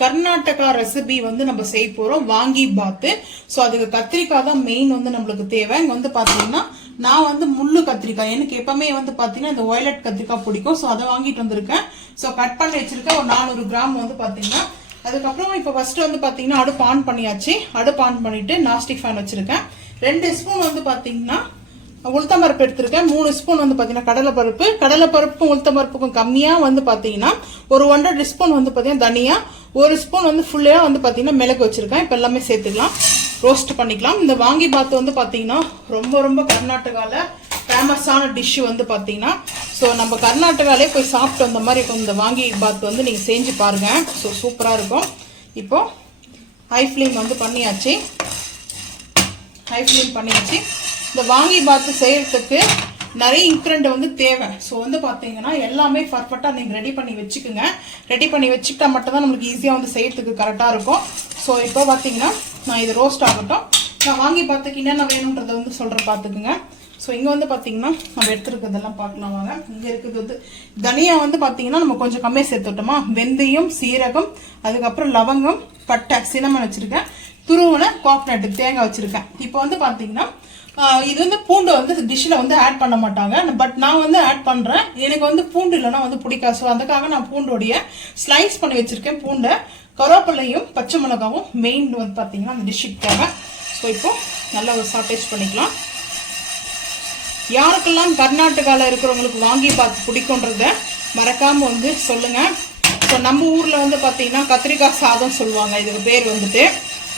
Karnataka recipe வந்து நம்ம செய்ய போறோம் வாங்கி பாத்து. சோ அதுக்கு கத்திரிக்காய் தான் மெயின் வந்து நம்மளுக்கு தேவை. இங்க வந்து பாத்தீங்கன்னா நான் வந்து முள்ளு கத்திரிக்காய், எனக்கு எப்பவுமே வந்து பாத்தீங்கன்னா இந்த வயலட் கத்திரிக்காய் பிடிக்கும். சோ அதை வாங்கிட்டு வந்திருக்கேன். சோ கட் பண்ணி வச்சிருக்கேன். ஒரு 400 கிராம் வந்து பாத்தீங்கன்னா. அதுக்கப்புறம் இப்ப ஃபர்ஸ்ட் வந்து பாத்தீங்கன்னா அடுப்பு ஆன் பண்ணியாச்சு. அடுப்பு ஆன் பண்ணிட்டு நாஸ்டிக் ஃபேன் வச்சிருக்கேன். 2 ஸ்பூன் வந்து பாத்தீங்கன்னா உளுத்தம்பருப்பு எடுத்திருக்கேன். 3 ஸ்பூன் வந்து பாத்தீங்கன்னா கடலைப்பருப்புக்கும் உளுத்தம்பருப்புக்கும் கம்மியா வந்து பாத்தீங்கன்னா ஒரு 1.5 ஸ்பூன் வந்து பாத்தீங்கன்னா தனியா, 1 ஸ்பூன் வந்து ஃபுல்லா வந்து பாத்தீங்கன்னா மிளகு வச்சிருக்கேன். இப்ப எல்லாமே சேர்த்துக்கலாம், ரோஸ்ட் பண்ணிக்கலாம். இந்த வாங்கி பாத்து வந்து பாத்தீங்கன்னா ரொம்ப ரொம்ப கர்நாடகால ஃபேமஸான டிஷ் வந்து பாத்தீங்கன்னா. ஸோ நம்ம கர்நாடகாலே போய் சாப்பிட்டு வந்த மாதிரி இருக்கும். இந்த வாங்கி பாத் வந்து நீங்க செஞ்சு பாருங்க. ஸோ சூப்பரா இருக்கும். இப்போ ஹை ஃப்ளேம் வந்து பண்ணியாச்சு. இந்த வாங்கி பாத்து செய்யறதுக்கு நிறைய இன்கிரிடியன்ட் வந்து தேவை. ஸோ வந்து பாத்தீங்கன்னா எல்லாமே பர்ஃபெக்டா நீங்க ரெடி பண்ணி வச்சுக்கோங்க. ரெடி பண்ணி வச்சுக்கிட்டா மட்டும் தான் நம்மளுக்கு ஈஸியா வந்து செய்யறதுக்கு கரெக்டா இருக்கும். ஸோ இப்போ பாத்தீங்கன்னா நான் இது ரோஸ்ட் ஆகட்டும். நான் வாங்கி பார்த்துக்கு என்னென்ன வேணும்ன்றத வந்து சொல்றேன் பாத்துக்குங்க. ஸோ இங்க வந்து பாத்தீங்கன்னா நம்ம எடுத்துருக்கிறதெல்லாம் பார்க்கலாம் வாங்க. இங்க இருக்குது வந்து தனியா வந்து பாத்தீங்கன்னா நம்ம கொஞ்சம் கம்மியா சேர்த்துட்டோமா. வெந்தயம், சீரகம், அதுக்கப்புறம் லவங்கம், பட்டை, சின்னமன் வச்சிருக்கேன். துருவன கோகனட், தேங்காய் வச்சிருக்கேன். இப்போ வந்து பாத்தீங்கன்னா இது வந்து பூண்டு வந்து டிஷ்ல வந்து ஆட் பண்ண மாட்டாங்க. பட் நான் வந்து ஆட் பண்றேன். எனக்கு வந்து பூண்டு இல்லைன்னா வந்து பிடிக்காது. ஸோ அதுக்காக நான் பூண்டோடைய ஸ்லைஸ் பண்ணி வச்சிருக்கேன். பூண்டை, கருவேப்பிலையும் பச்சை மிளகாவும் மெயின் வந்து பாத்தீங்கன்னா அந்த டிஷ்ஷுக்கு தேவை. ஸோ இப்போ நல்லா ஒரு சாட்டேஜ் பண்ணிக்கலாம். யாருக்கெல்லாம் கர்நாடகாவில் இருக்கிறவங்களுக்கு வாங்கி பார்த்து பிடிக்கும்ன்றத மறக்காம வந்து சொல்லுங்க. ஸோ நம்ம ஊர்ல வந்து பாத்தீங்கன்னா கத்திரிக்காய் சாதம் சொல்லுவாங்க இதுக்கு பேர் வந்துட்டு.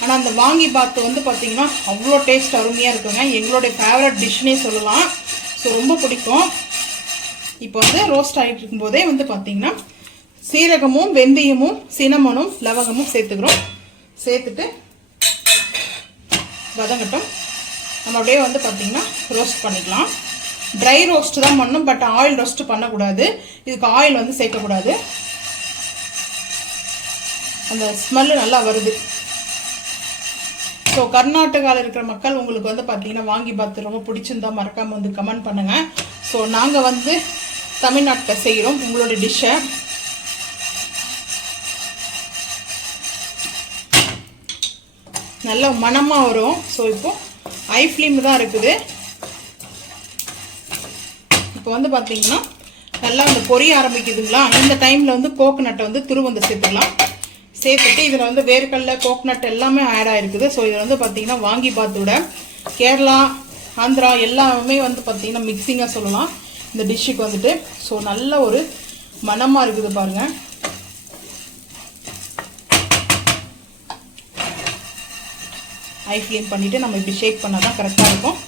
ஆனா அந்த வாங்கி பாத்து வந்து பாத்தீங்கன்னா அவ்வளோ டேஸ்ட் அருமையா இருக்குங்க. எங்களுடைய ஃபேவரட் டிஷ்னே சொல்லலாம். ஸோ ரொம்ப பிடிக்கும். இப்போ வந்து ரோஸ்ட் ஆகிட்டு இருக்கும் போதே வந்து பாத்தீங்கன்னா சீரகமும், வெந்தயமும், சின்னமனும், லவங்கமும் சேர்த்துக்கிறோம். சேர்த்துட்டு வதங்கட்டும். நம்ம அப்படியே வந்து பாத்தீங்கன்னா ரோஸ்ட் பண்ணிக்கலாம். ட்ரை ரோஸ்ட் தான் பண்ணணும். பட் ஆயில் ரோஸ்ட் பண்ணக்கூடாது. இதுக்கு ஆயில் வந்து சேர்க்கக்கூடாது. அந்த ஸ்மெல் நல்லா வருது. ஸோ கர்நாடகாவில் இருக்கிற மக்கள் உங்களுக்கு வந்து பார்த்தீங்கன்னா வாங்கி பார்த்து ரொம்ப பிடிச்சிருந்தா மறக்காம வந்து கமெண்ட் பண்ணுங்க. ஸோ நாங்கள் வந்து தமிழ்நாட்டில் செய்கிறோம் உங்களோட டிஷ்ஷை. நல்ல மணமா வரும். ஸோ இப்போ ஹை ஃப்ளேம் தான் இருக்குது. இப்போ வந்து பார்த்தீங்கன்னா நல்லா வந்து பொரிய ஆரம்பிக்குதுங்களா. இந்த டைம்ல வந்து கோகனட்டை வந்து துருவந்த சேர்த்துக்கலாம். சேர்த்துட்டு இதில் வந்து வேர்க்கடலை, கோகனட் எல்லாமே ஆட் ஆயிருக்குது. ஸோ இதில் வந்து பார்த்தீங்கன்னா வாங்கி பாத்தோட கேரளா, ஆந்திரா எல்லாமே வந்து பார்த்தீங்கன்னா மிக்சிங்காக சொல்லலாம் இந்த டிஷ்ஷுக்கு வந்துட்டு. ஸோ நல்ல ஒரு மணமாக இருக்குது பாருங்க. ஹை ஃப்ளேம் பண்ணிட்டு நம்ம இப்படி ஷேக் பண்ணால் தான் கரெக்டாக இருக்கும்.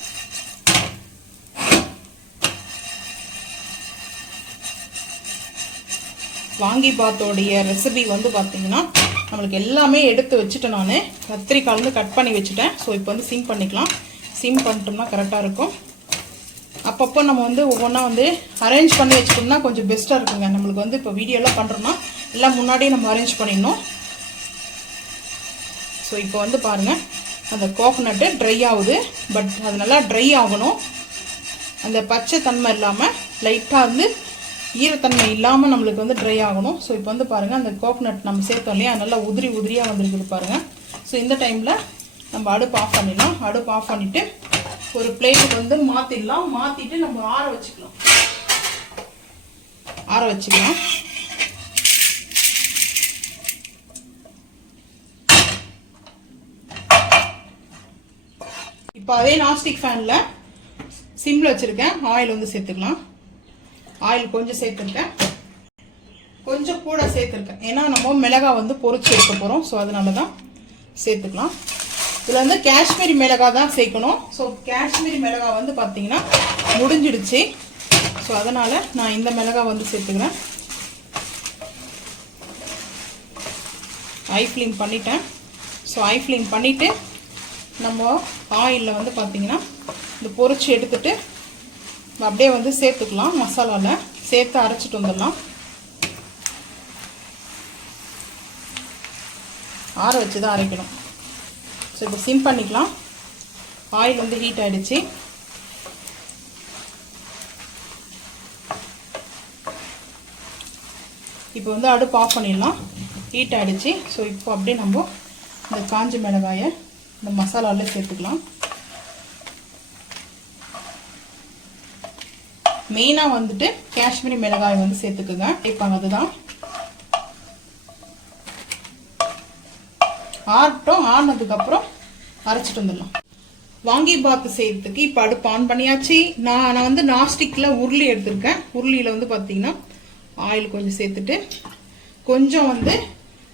வாங்கி பாத்தோடைய ரெசிபி வந்து பார்த்தீங்கன்னா நம்மளுக்கு எல்லாமே எடுத்து வச்சுட்டேன். நான் கத்திரிக்காய் வந்து கட் பண்ணி வச்சுட்டேன். ஸோ இப்போ வந்து சிம் பண்ணிக்கலாம். சிம் பண்ணிட்டோம்னா கரெக்டாக இருக்கும். அப்பப்போ நம்ம வந்து ஒவ்வொன்றா வந்து அரேஞ்ச் பண்ணி வச்சுட்டோம்னா கொஞ்சம் பெஸ்ட்டாக இருக்குங்க. நம்மளுக்கு வந்து இப்போ வீடியோலாம் பண்ணுறோம்னா எல்லாம் முன்னாடியே நம்ம அரேஞ்ச் பண்ணிடணும். ஸோ இப்போ வந்து பாருங்கள் அந்த கோகனட்டு ட்ரை ஆகுது. பட் அது நல்லா ட்ரை ஆகணும். அந்த பச்சை தன்மை இல்லாமல் லைட்டாக வந்து ஈரத்தன்மை இல்லாமல் நம்மளுக்கு வந்து ட்ரை ஆகணும். ஸோ இப்போ வந்து பாருங்கள் அந்த கோகனட் நம்ம சேர்த்தோம் இல்லையா, நல்லா உதிரியாக வந்துருக்குது பாருங்கள். ஸோ இந்த டைமில் நம்ம அடுப்பு ஆஃப் பண்ணிடலாம். அடுப்பு ஆஃப் பண்ணிவிட்டு ஒரு பிளேட்டுக்கு வந்து மாற்றிடலாம். மாற்றிட்டு நம்ம ஆற வச்சுக்கலாம். இப்போ அதே நான்ஸ்டிக் ஃபேனில் சிம்மில் வச்சுருக்கேன். ஆயில் வந்து சேர்த்துக்கலாம். ஆயில் கொஞ்சம் சேர்த்துருக்கேன். கொஞ்சம் கூட சேர்த்துருக்கேன். ஏன்னா நம்ம மிளகாய் வந்து பொரிச்சு எடுக்க போகிறோம். ஸோ அதனால தான் சேர்த்துக்கலாம். இதில் வந்து காஷ்மீரி மிளகாய் தான் சேர்க்கணும். ஸோ காஷ்மீரி மிளகாய் வந்து பார்த்தீங்கன்னா முடிஞ்சிடுச்சு. ஸோ அதனால் நான் இந்த மிளகாய் வந்து சேர்த்துக்கிறேன். ஐ ஃப்ளேம் பண்ணிட்டேன். ஸோ ஐ ஃப்ளேம் பண்ணிவிட்டு நம்ம ஆயிலில் வந்து பார்த்திங்கன்னா இந்த பொரிச்சு எடுத்துகிட்டு அப்படியே வந்து சேர்த்துக்கலாம். மசாலாவில் சேர்த்து அரைச்சிட்டு வந்துடலாம். ஆற வச்சு தான் அரைக்கணும். ஸோ இப்போ சிம் பண்ணிக்கலாம். ஆயில் வந்து ஹீட் ஆகிடுச்சு. இப்போ வந்து அடுப்பு ஆஃப் பண்ணிடலாம். ஹீட் ஆகிடுச்சு. ஸோ இப்போ அப்படியே நம்ம இந்த காஞ்ச மிளகாயை இந்த மசாலாவில் சேர்த்துக்கலாம். மெயினாக வந்துட்டு காஷ்மீரி மிளகாய் வந்து சேர்த்துக்குங்க. இப்போ அதுதான் ஆறட்டும். ஆனதுக்கப்புறம் அரைச்சிட்டு வந்துடலாம். வாங்கி பாத்து செய்யறதுக்கு இப்போ அடுப்பு ஆன் பண்ணியாச்சு. நான் வந்து நாஸ்டிக்கில் உருளி எடுத்திருக்கேன். உருளியில் வந்து பார்த்தீங்கன்னா ஆயில் கொஞ்சம் சேர்த்துட்டு கொஞ்சம் வந்து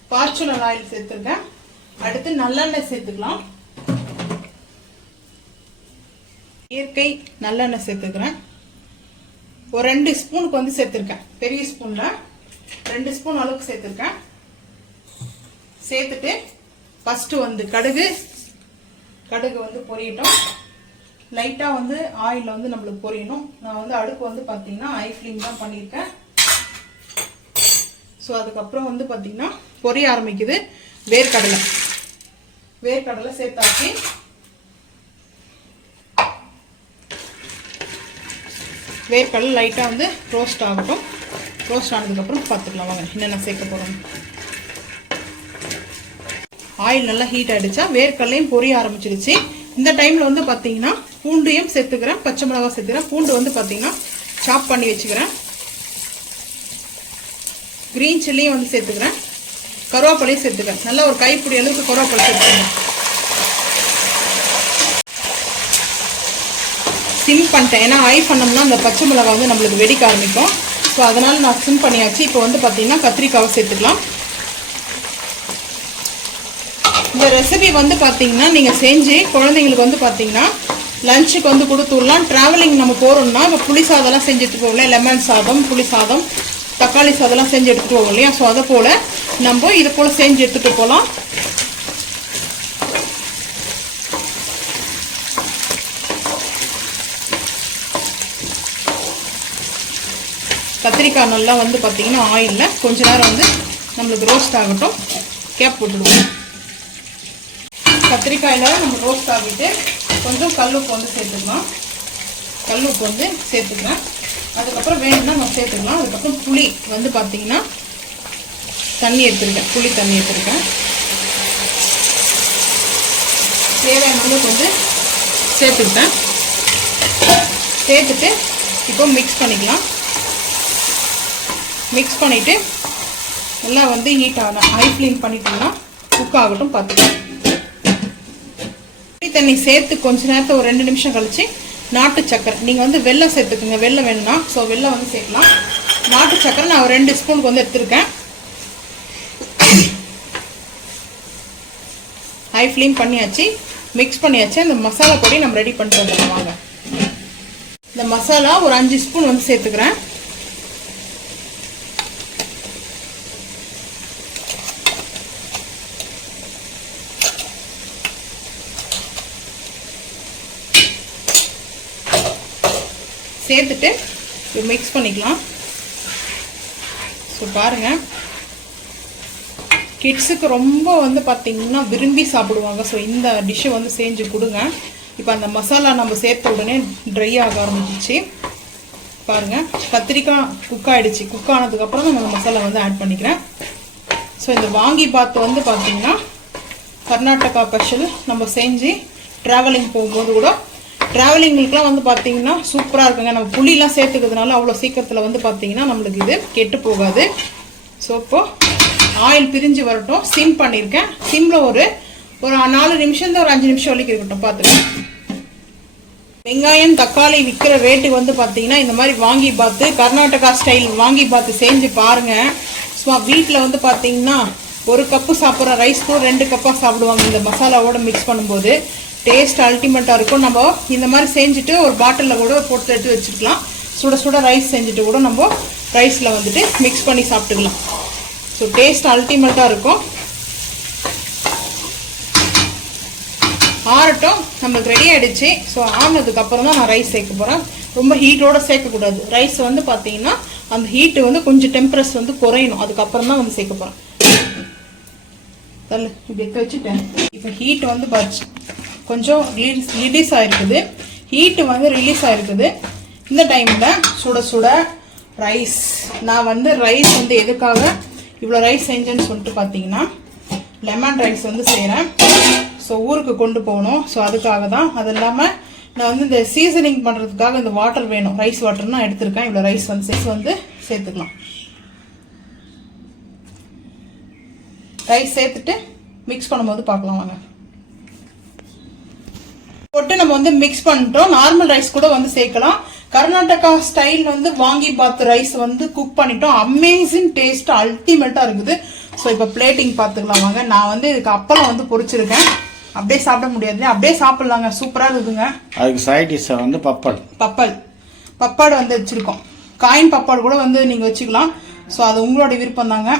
ஃபார்ச்சுனர் ஆயில் சேர்த்துருக்கேன். அடுத்து நல்லெண்ணெய் சேர்த்துக்கலாம். இயற்கை நல்லெண்ணெய் சேர்த்துக்கிறேன். ஒரு 2 ஸ்பூனுக்கு வந்து சேர்த்துருக்கேன். பெரிய ஸ்பூனில் 2 ஸ்பூன் அளவுக்கு சேர்த்துருக்கேன். சேர்த்துட்டு ஃபஸ்ட்டு வந்து கடுகு வந்து பொரியட்டும். லைட்டாக வந்து ஆயிலில் வந்து நம்மளுக்கு பொரியணும். நான் வந்து அடுப்பு வந்து பார்த்தீங்கன்னா ஐ ஃப்ளேம் தான் பண்ணியிருக்கேன். ஸோ அதுக்கப்புறம் வந்து பார்த்தீங்கன்னா பொரிய ஆரம்பிக்குது. வேர்க்கடலை சேர்த்தாச்சு. வேர்க்கடலை லைட்டாக வந்து ரோஸ்ட் ஆகட்டும். ரோஸ்ட் ஆனதுக்கப்புறம் பார்த்துக்கலாம் வாங்க என்னென்ன சேர்க்க போகிறோம். ஆயில் நல்லா ஹீட் ஆகிடுச்சா வேர்க்கடலையும் பொரிய ஆரம்பிச்சிடுச்சு. இந்த டைமில் வந்து பார்த்தீங்கன்னா பூண்டையும் சேர்த்துக்கிறேன். பச்சை மிளகா சேர்த்துக்கிறேன். பூண்டு வந்து பார்த்தீங்கன்னா சாப் பண்ணி வச்சுக்கிறேன். க்ரீன் சில்லியும் வந்து சேர்த்துக்கிறேன். கருவேப்பிலையும் சேர்த்துக்கிறேன். நல்லா ஒரு கைப்பிடி அளவுக்கு கருவேப்பிலை சேர்த்துக்கிறேன். சிம் பண்ணிட்டேன். ஏன்னா ஐ பண்ணோம்னா அந்த பச்சை மிளகா வந்து நம்மளுக்கு வெடிக்க ஆரம்பிக்கும். ஸோ அதனால் நான் சிம் பண்ணியாச்சு. இப்போ வந்து பார்த்தீங்கன்னா கத்திரிக்காவை சேர்த்துக்கலாம். இந்த ரெசிபி வந்து பார்த்தீங்கன்னா நீங்கள் செஞ்சு குழந்தைங்களுக்கு வந்து பார்த்தீங்கன்னா லஞ்சுக்கு வந்து கொடுத்து விடலாம். ட்ராவலிங் நம்ம போகிறோம்னா இப்போ புளி சாதம்லாம் செஞ்சு எடுத்துகிட்டு போகல. லெமன் சாதம், புளி சாதம், தக்காளி சாதம்லாம் செஞ்சு எடுத்துகிட்டு போவோம் இல்லையா. ஸோ அதை போல் நம்ம இது போல் செஞ்சு எடுத்துகிட்டு போகலாம். கத்திரிக்காய் நல்லா வந்து பார்த்தீங்கன்னா ஆயிலில் கொஞ்ச நேரம் வந்து நம்மளுக்கு ரோஸ்ட் ஆகட்டும். கேப் போட்டுடுவோம். கத்திரிக்காயில் நம்ம ரோஸ்ட் ஆகிட்டு கொஞ்சம் கல்லுப்பு வந்து சேர்த்துக்கலாம். கல்லுப்பு வந்து சேர்த்துக்கலாம். அதுக்கப்புறம் வேணும்னா நம்ம சேர்த்துக்கலாம். அதுக்கப்புறம் புளி வந்து பார்த்தீங்கன்னா தண்ணி எடுத்துருக்கேன். புளி தண்ணி எடுத்துருக்கேன். தேவையான அளவுக்கு வந்து சேர்த்துக்கிட்டேன். சேர்த்துட்டு இப்போ மிக்ஸ் பண்ணிக்கலாம். மிக்ஸ் பண்ணிவிட்டு நல்லா வந்து ஹீட் ஆகணும். ஹை ஃப்ளேம் பண்ணிட்டோம்னா குக் ஆகட்டும். பார்த்துக்கலாம். புளி தண்ணி சேர்த்து கொஞ்ச நேரத்தை ஒரு 2 நிமிஷம் கழிச்சு நாட்டு சக்கரை நீங்கள் வந்து வெல்லம் சேர்த்துக்குங்க. வெல்லம் வேணும்னா ஸோ வெல்லம் வந்து சேர்க்கலாம். நாட்டு சக்கரை நான் ஒரு 2 ஸ்பூனுக்கு வந்து எடுத்துருக்கேன். ஹை ஃப்ளேம் பண்ணியாச்சு. மிக்ஸ் பண்ணியாச்சு. அந்த மசாலா பொடி நம்ம ரெடி பண்ணிட்டு வந்துடலாம் வாங்க. இந்த மசாலா ஒரு 5 ஸ்பூன் வந்து சேர்த்துக்கிறேன். சேர்த்துட்டு மிக்ஸ் பண்ணிக்கலாம். ஸோ பாருங்கள் கிட்ஸுக்கு ரொம்ப வந்து பார்த்திங்கன்னா விரும்பி சாப்பிடுவாங்க. ஸோ இந்த டிஷ்ஷை வந்து செஞ்சு கொடுங்க. இப்போ அந்த மசாலா நம்ம சேர்த்த உடனே ட்ரை ஆக ஆரம்பிச்சிச்சு. பாருங்கள் கத்திரிக்காய் குக் ஆகிடுச்சு. குக் ஆனதுக்கப்புறம் நம்ம மசாலா வந்து ஆட் பண்ணிக்கிறேன். ஸோ இந்த வாங்கி பாத்து வந்து பார்த்திங்கன்னா கர்நாடகா ஸ்பெஷல். நம்ம செஞ்சு ட்ராவலிங் போகும்போது கூட ட்ராவலிங்களுக்குலாம் வந்து பார்த்தீங்கன்னா சூப்பராக இருக்குங்க. நம்ம புளிலாம் சேர்த்துக்கிறதுனால அவ்வளோ சீக்கிரத்தில் வந்து பார்த்தீங்கன்னா நம்மளுக்கு இது கெட்டு போகாது. ஸோ இப்போது ஆயில் பிரிஞ்சு வரட்டும். சிம் பண்ணியிருக்கேன். சிம்மில் ஒரு 4 நிமிஷம் ஒரு 5 நிமிஷம் வரைக்கும் இருக்கட்டும். பார்த்துக்கலாம். வெங்காயம் தக்காளி விற்கிற ரேட்டுக்கு வந்து பார்த்தீங்கன்னா இந்த மாதிரி வாங்கி பார்த்து கர்நாடகா ஸ்டைல் வாங்கி பார்த்து செஞ்சு பாருங்கள். சும்மா வீட்டில் வந்து பார்த்தீங்கன்னா 1 கப்பு சாப்பிட்ற ரைஸ் கூட 2 கப்பாக சாப்பிடுவாங்க. இந்த மசாலாவோட மிக்ஸ் பண்ணும்போது டேஸ்ட் அல்டிமேட்டாக இருக்கும். நம்ம இந்த மாதிரி செஞ்சுட்டு ஒரு பாட்டிலில் கூட போட்டு எடுத்து வச்சுக்கலாம். சுட சுட ரைஸ் செஞ்சுட்டு கூட நம்ம ரைஸில் வந்துட்டு மிக்ஸ் பண்ணி சாப்பிட்டுக்கலாம். ஸோ டேஸ்ட் அல்டிமேட்டாக இருக்கும். ஆறட்டும், நம்மளுக்கு ரெடி ஆகிடுச்சு. ஸோ ஆனதுக்கப்புறம் தான் நான் ரைஸ் சேர்க்க போகிறேன். ரொம்ப ஹீட்டோடு சேர்க்கக்கூடாது. ரைஸ் வந்து பார்த்தீங்கன்னா அந்த ஹீட்டு வந்து கொஞ்சம் டெம்பரேச்சர் வந்து குறையணும். அதுக்கப்புறம் தான் வந்து சேர்க்க போகிறேன். தள்ளு இப்படி வச்சுட்டேன். இப்போ ஹீட் வந்து கொஞ்சம் ரிலீஸ் ஆகிருக்குது. ஹீட்டு வந்து ரிலீஸ் ஆகிருக்குது. இந்த டைமில் சுட சுட ரைஸ். நான் வந்து ரைஸ் வந்து எதுக்காக இவ்வளோ ரைஸ் செஞ்சேன்னு சொல்லிட்டு பார்த்தீங்கன்னா லெமன் ரைஸ் வந்து செய்கிறேன். ஸோ ஊருக்கு கொண்டு போகணும். ஸோ அதுக்காக தான். அது இல்லாமல் நான் வந்து இந்த சீசனிங் பண்ணுறதுக்காக இந்த வாட்டர் வேணும். ரைஸ் வாட்டர் நான் எடுத்திருக்கேன். இவ்வளோ ரைஸ் வந்து சேர்த்துக்கலாம். ரைஸ் சேர்த்துட்டு மிக்ஸ் பண்ணும்போது பார்க்கலாம் வாங்க. போட்டு நம்ம வந்து மிக்ஸ் பண்ணிட்டோம். நார்மல் ரைஸ் கூட வந்து சேர்க்கலாம். கர்நாடகா ஸ்டைல் வந்து வாங்கி பாத் ரைஸ் வந்து குக் பண்ணிட்டோம். அமேசிங் டேஸ்ட், அல்டிமேட்டா இருக்குது. ஸோ இப்போ பிளேட்டிங் பார்த்துக்கலாம் வாங்க. நான் வந்து இதுக்கு அப்பளம் வந்து பொரிச்சிருக்கேன். அப்படியே சாப்பிட முடியாது, அப்படியே சாப்பிடலாங்க. சூப்பரா இருக்குதுங்க. அதுக்கு சைட் டிஷ் வந்து பப்பாடு வந்து வச்சிருக்கோம். காயின் பப்பாடு கூட வந்து நீங்க வச்சுக்கலாம். ஸோ அது உங்களோட விருப்பம் தாங்க.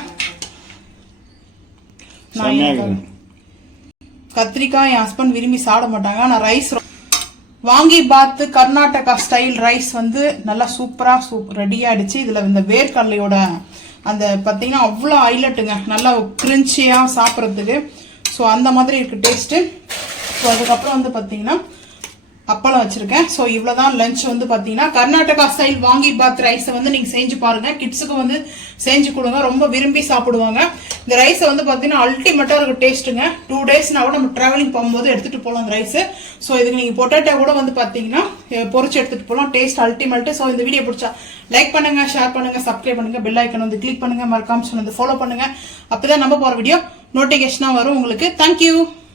கத்திரிக்காய் என் ஹஸ்பண்ட் விரும்பி சாப்பிட மாட்டாங்க. நான் ரைஸ் வாங்கி பாத்து கர்நாடகா ஸ்டைல் ரைஸ் வந்து நல்லா சூப்பரா ரெடி ஆயிடுச்சு. இதுல இந்த வேர்க்கடலையோட அந்த பார்த்தீங்கன்னா அவ்வளோ ஹைலைட்டுங்க. நல்லா கிரிஞ்சியா சாப்பிட்றதுக்கு. ஸோ அந்த மாதிரி இருக்கு டேஸ்ட்டு. ஸோ அதுக்கப்புறம் வந்து பார்த்தீங்கன்னா அப்பளம் வச்சிருக்கேன். ஸோ இவ்வளோதான் லஞ்ச் வந்து பார்த்தீங்கன்னா கர்நாடகா ஸ்டைல் வாங்கி பாத் ரைஸை வந்து நீங்கள் செஞ்சு பாருங்க. கிட்ஸுக்கு வந்து செஞ்சு கொடுங்க, ரொம்ப விரும்பி சாப்பிடுவாங்க. இந்த ரைஸை வந்து பார்த்தீங்கன்னா அல்டிமேட்டாக இருக்கு டேஸ்ட்டுங்க. 2 டேஸ்னா கூட நம்ம ட்ராவலிங் போகும்போது எடுத்துட்டு போகலாம் இந்த ரைஸு. ஸோ இதுக்கு நீங்கள் பொட்டேட்டோ கூட வந்து பார்த்தீங்கன்னா பொரிச்சு எடுத்துட்டு போகலாம். Taste ultimate. ஸோ இந்த வீடியோ பிடிச்சா லைக் பண்ணுங்க, ஷேர் பண்ணுங்க, சப்ஸ்கிரைப் பண்ணுங்க, பெல் ஐக்கன் வந்து கிளிக் பண்ணுங்க, மறக்காம வந்து ஃபாலோ பண்ணுங்க. அப்பதான் நம்ம போற வீடியோ நோட்டிபிகேஷனா வரும் உங்களுக்கு. தேங்க்யூ.